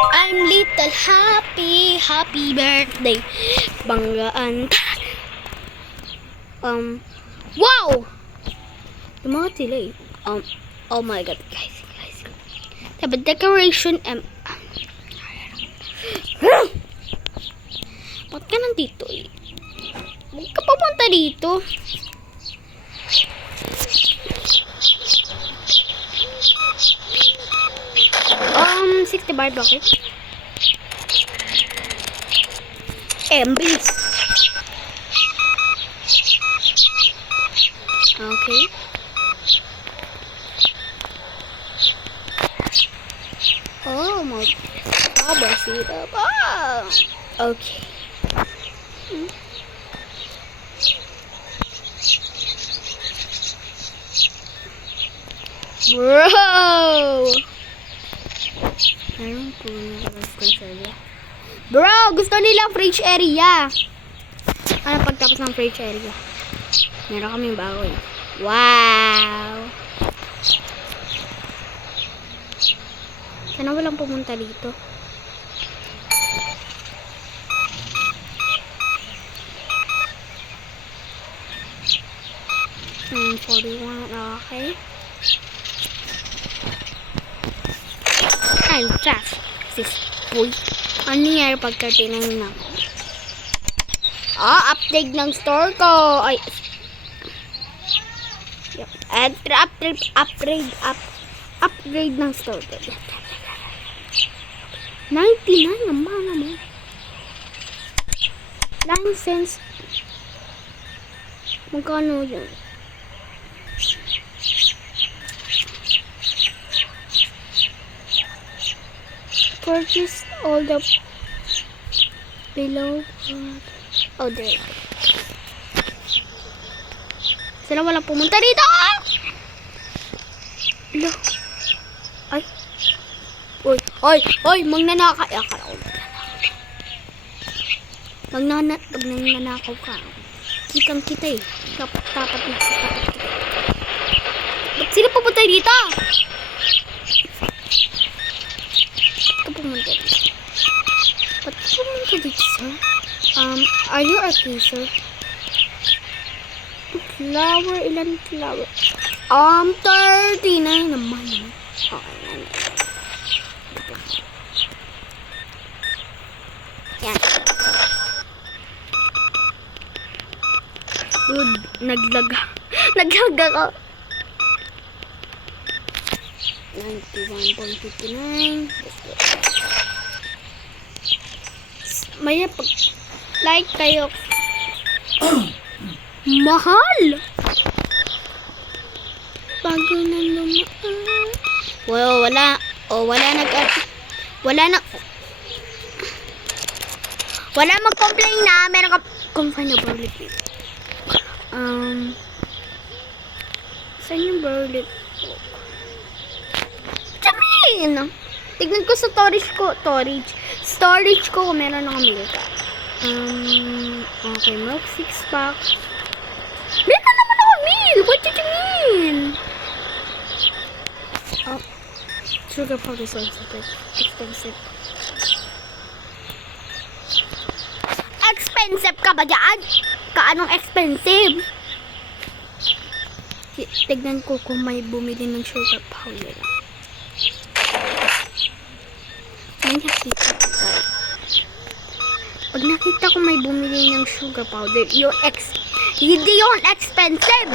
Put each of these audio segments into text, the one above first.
I'm little happy, happy birthday. Banggaan. Wow! Lumangat sila eh. Oh my god, guys. Diba, decoration, ba't ka nandito eh? Huwag ka papunta dito. 65 bakit? Bilis. Okay. Oh, mag-baba sila pa. Okay. Bro! Meron po na Bro, gusto nila fridge area. Ano pagtapos ng fridge area? Meron kaming bago eh. Wow! Sana walang pumunta dito. Hmm, 41, okay. I'm fast. Sis, boy. Ano nangyari pagka tinanong na ako? Update ng store ko. Ay. Yep. Upgrade ng store ko. 99 ang mga mo. 9 cents. Magkano yun? Purchase all the below. Oh, there. Sana walang pumunta dito. Hello. Ay. Oy, magnanakaw. Akala ko magnanakaw ka. Kitang kita eh. Tapat na sa tapat kita. Ba't sila pupunta dito? Ba't pumunta dito, sir? Are you a teacher? Flower, ilan flower? 39 naman. Okay, yan. Dude, naglag ako. 91.59. Maya pag like kayo. Mahal. Bago na lumaan. Well, wala mag-complain na. Meron ka confine na burlet. Saan yung burlet? Jamin! Tignan ko sa storage ko kung meron na kami ka. Okay, milk 6-pack. Meron naman ako milk! What did you mean? Sugar powder is also expensive. Expensive ka ba dyan? Kaanong expensive? Tignan ko kung may bumili ng sugar powder. May nakita ko. Pag nakita ko may bumili ng sugar powder, hindi yun expensive.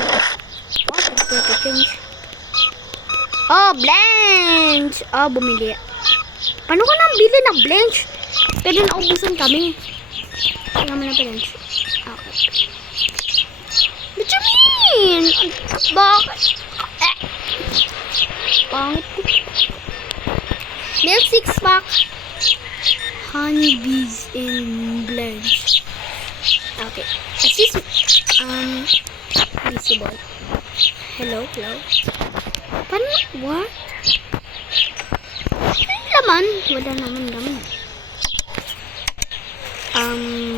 Change. Blanch. Bumili. Paano ko nang bili ng blanch? Pero naubusan kami. Kaya naman na blanch. Okay. What you mean? Bakit? Pangit ko. Milk 6-pack. Honeybees in blanch. Okay. Excuse me. Busy boy. Hello. Paano? What? Ano laman? Wala naman laman.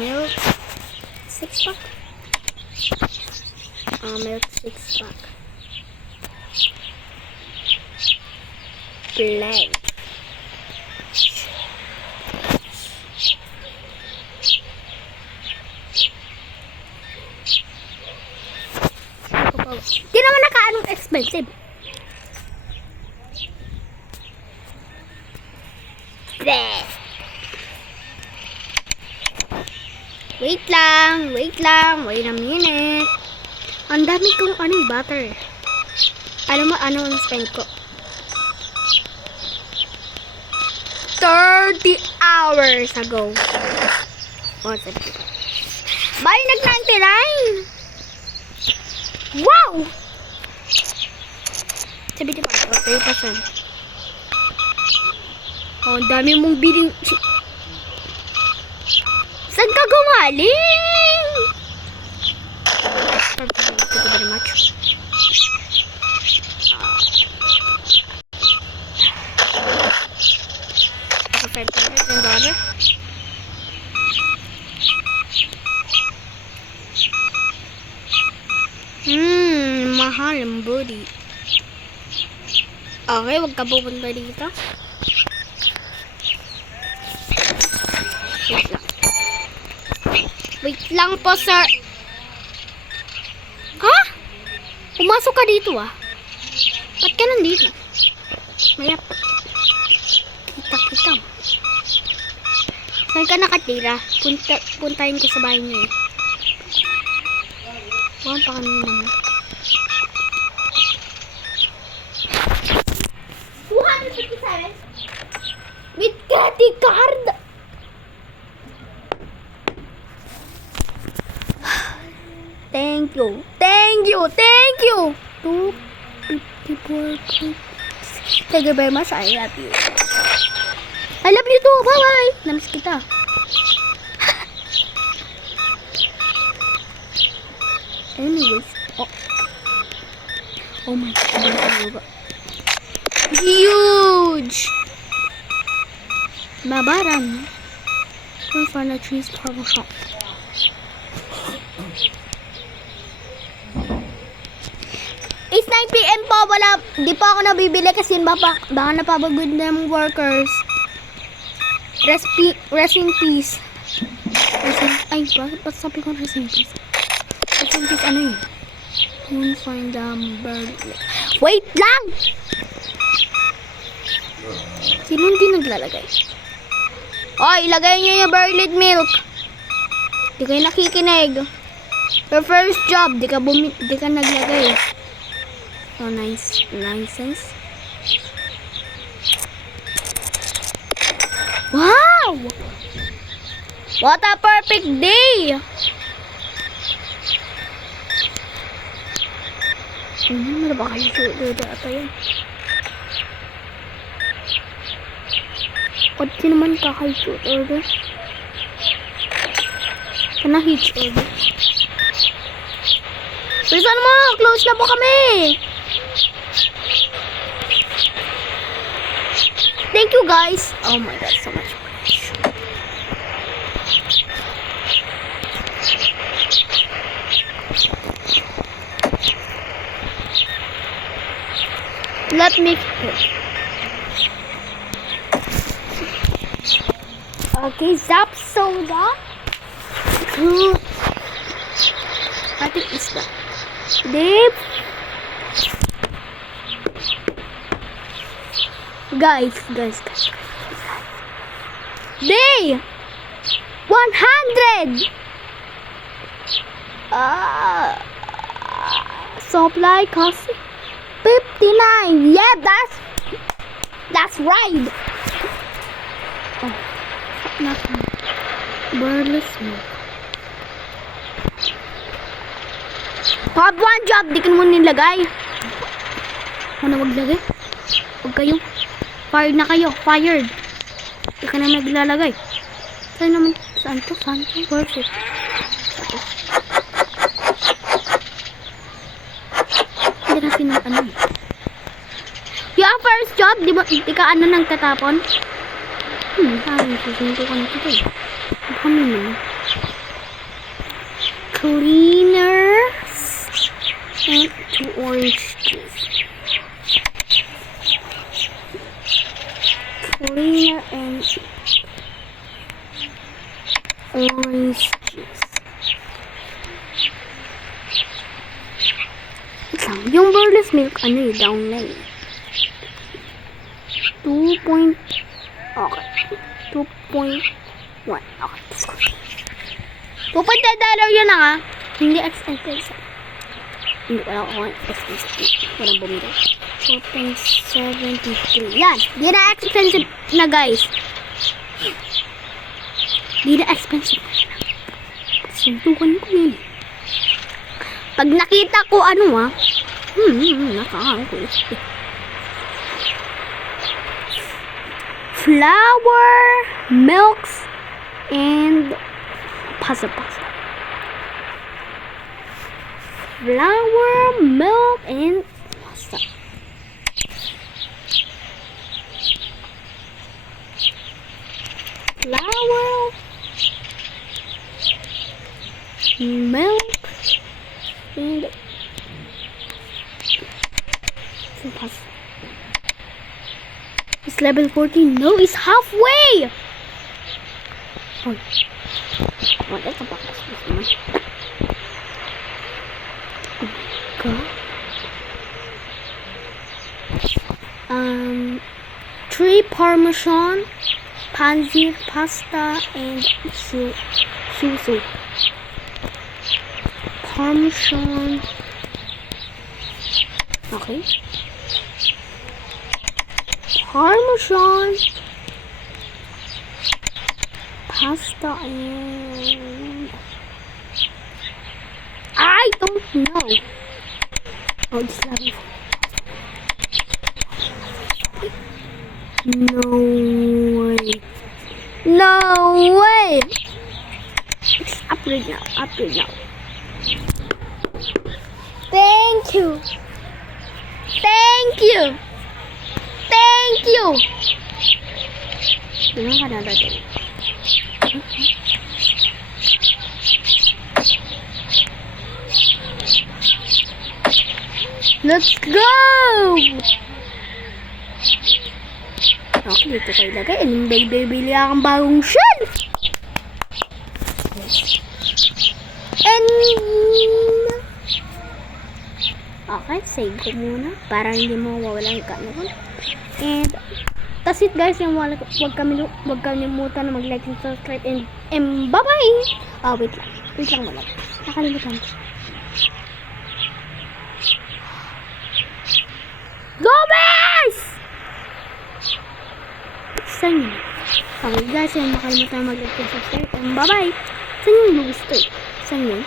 Milk 6-pack. Milk 6-pack. Blank. expensive. Bleh. Wait lang. Wait a minute. Ang dami kong butter. Alam mo ano ang spend ko? 30 hours ago. What's it? Bali, nag-99. Wow! 75 or 30%. Oh, ang dami mong biling. Saan ka gumaling? Thank you very much. $5 mahal ang booty. Okay, wag ka pupunta dito. Wait lang. Wait lang po, sir. Ha? Pumasok ka dito, ah. Ba't ka nandito? Mayap. Kita. Saan ka nakatira? Puntahin ko sa bahay niyo, eh. Huwag pa kami naman. 257? With credit card? Thank you. 254. Thank you very much. I love you. I love you too. Bye-bye. Namiss kita. Anyways. Oh my God. Huge. Babaran. We'll find a cheese cargo shop. It's 9 PM po. Di pa ako nabibili kasi baka napapagod na yung workers. Rest in peace. Bakit sabi ko rest in peace? Rest in peace, ano yun? Won't find bird. Wait lang! Sino hindi naglalagay? Ilagay nyo yung burled milk. Di kayo nakikinig. Your first job, di ka naglagay. Oh, nice. Nonsense. Wow! What a perfect day! Ano ba kayo data yan? Ba't di naman kakayo order? Kana hitch order? Bilisan mo! Close na po kami! Thank you guys! Oh my God, so much flash. Let me okay, Zap Soda. Good. I think it's that. Dave. Guys. Day 100. Supply cost 59. Yeah, that's right. Oh, nothing. Birdless milk. Have one job, di ka naman nilagay. Ano maglagay? Huwag kayo. Fired na kayo. Fired. Di ka na naglalagay. Saan naman? Saan to? Where's it? Hindi na sinag-ano eh. Yung first job, di ka nang tatapon? Parang susuntukan kita eh. Kami naman. Cleaner and 2 orange juice. Cleaner and orange juice. Yung Burless Milk, ano down na 2 point... Okay. 2.1. Okay. 2.5 dollar yun na Hindi expensive. Hindi wala ako expensive. Walang bumili. 4.73. Yan. Di na expensive na guys. Di na expensive. Suntukan ko yun. Pag nakita ko nakakakulit. Flour, milks, and pasta. Flour, milk, and pasta. Flour, milk, and pasta. It's level 14. No, it's halfway! Oh, that's a box. Okay. 3 Parmesan, Panzer pasta, and susu. Parmesan. Okay. Parmesan, pasta, and I don't know. Oh, this level. No way. No way. It's upgrade now. Thank you. Let's go! Okay, dito kayo lagay. Anong bili akong bagong shell? And... Okay, save ko muna. Para hindi mo mawawala yung kanon. And... That's it guys. Huwag kalimutan na mag-like and subscribe. And bye-bye! Wait lang muna. Nakalimutan ko. Gomez! Saan yun? Okay guys, makalimutan mag-like and subscribe. And bye-bye! Saan yung gusto? Saan yun?